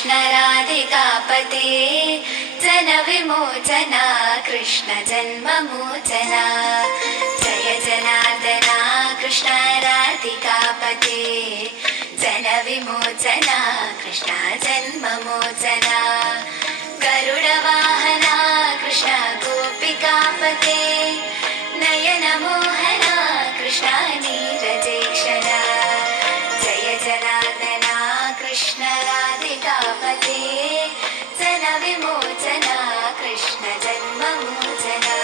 कृष्ण राधिकापते जनविमोचना कृष्ण जन्ममोचना जय जनार्दना कृष्ण राधिकापते जनविमोचना कृष्ण जन्ममोचना गरुडवाहना कृष्ण गोपिकापते नयनमोहना कृष्ण नीरजेक्षणा जय जनार्दना कृष्ण राधिकापते जनविमोचना कृष्ण जन्ममोचना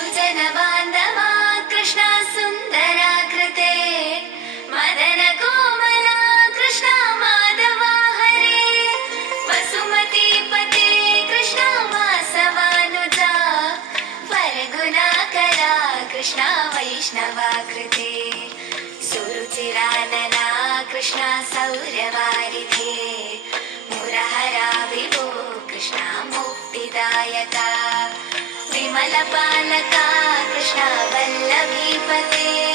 सुजनबान्धवा कृष्ण सुन्दराकृते मदन कोमला कृष्ण माधवा हरे वसुमतीपते कृष्ण वासवानुजा वरगुणाकरा कृष्ण वैष्णवाकृते सुरुचिरानना कृष्ण सौर्यवारिधे मुरहरा विभो कृष्ण मुक्तिदायका विमलपालका कृष्ण वल्लभीपते